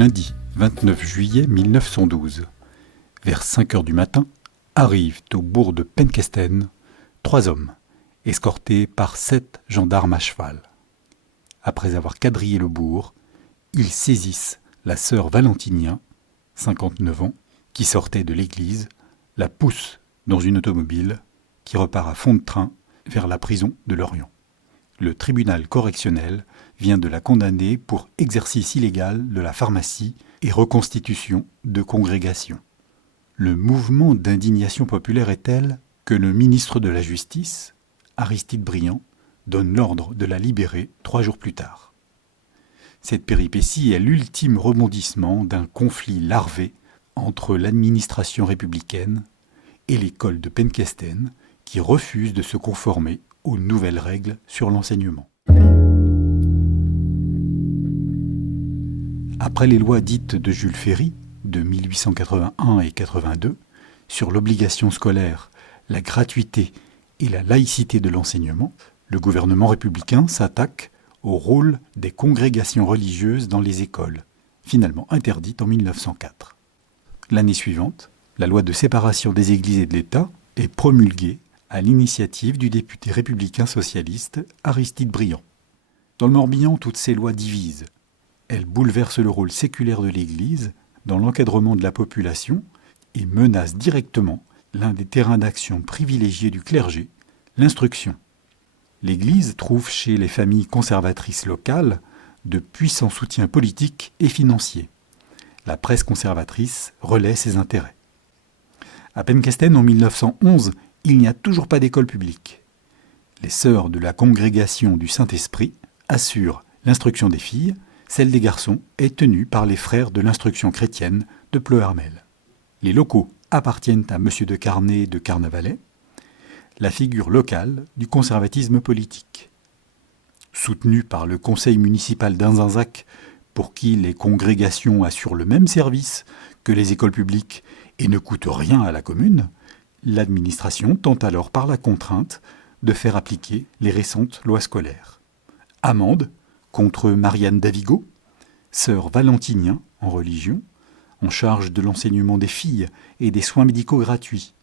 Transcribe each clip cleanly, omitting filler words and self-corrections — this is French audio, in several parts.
lundi 29 juillet 1912, vers 5 heures du matin, arrivent au bourg de Penkesten 3 hommes, escortés par 7 gendarmes à cheval. Après avoir quadrillé le bourg, ils saisissent la sœur Valentinien, 59 ans, qui sortait de l'église, la poussent dans une automobile qui repart à fond de train vers la prison de Lorient. Le tribunal correctionnel vient de la condamner pour exercice illégal de la pharmacie et reconstitution de congrégation. Le mouvement d'indignation populaire est tel que le ministre de la Justice, Aristide Briand, donne l'ordre de la libérer 3 jours plus tard. Cette péripétie est l'ultime rebondissement d'un conflit larvé entre l'administration républicaine et l'école de Penkesten qui refuse de se conformer aux nouvelles règles sur l'enseignement. Après les lois dites de Jules Ferry, de 1881 et 82, sur l'obligation scolaire, la gratuité et la laïcité de l'enseignement, le gouvernement républicain s'attaque au rôle des congrégations religieuses dans les écoles, finalement interdite en 1904. L'année suivante, la loi de séparation des églises et de l'État est promulguée à l'initiative du député républicain socialiste Aristide Briand. Dans le Morbihan, toutes ces lois divisent. Elles bouleversent le rôle séculaire de l'Église dans l'encadrement de la population et menacent directement l'un des terrains d'action privilégiés du clergé, l'instruction. L'Église trouve chez les familles conservatrices locales de puissants soutiens politiques et financiers. La presse conservatrice relaie ses intérêts. À Penkesten, en 1911, il n'y a toujours pas d'école publique. Les sœurs de la congrégation du Saint-Esprit assurent l'instruction des filles, celle des garçons est tenue par les frères de l'instruction chrétienne de Pleuharmel. Les locaux appartiennent à M. de Carnet de Carnavalet, la figure locale du conservatisme politique. Soutenu par le conseil municipal d'Inzinzac, pour qui les congrégations assurent le même service que les écoles publiques et ne coûtent rien à la commune, l'administration tente alors par la contrainte de faire appliquer les récentes lois scolaires. Amende contre Marianne Davigo, sœur Valentinien en religion, en charge de l'enseignement des filles et des soins médicaux gratuits.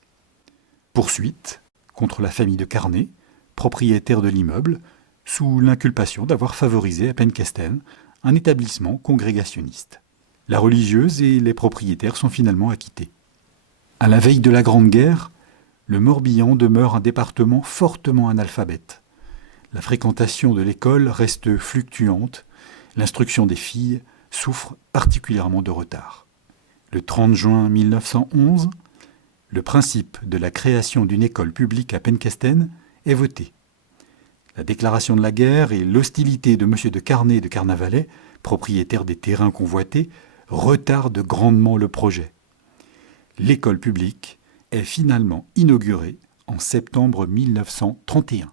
Poursuite contre la famille de Carnet, propriétaire de l'immeuble, sous l'inculpation d'avoir favorisé à Penkesten un établissement congrégationniste. La religieuse et les propriétaires sont finalement acquittés. À la veille de la Grande Guerre, le Morbihan demeure un département fortement analphabète. La fréquentation de l'école reste fluctuante, l'instruction des filles souffre particulièrement de retard. Le 30 juin 1911, le principe de la création d'une école publique à Penkesten est voté. La déclaration de la guerre et l'hostilité de M. de Carnet de Carnavalet, propriétaire des terrains convoités, retardent grandement le projet. L'école publique est finalement inaugurée en septembre 1931.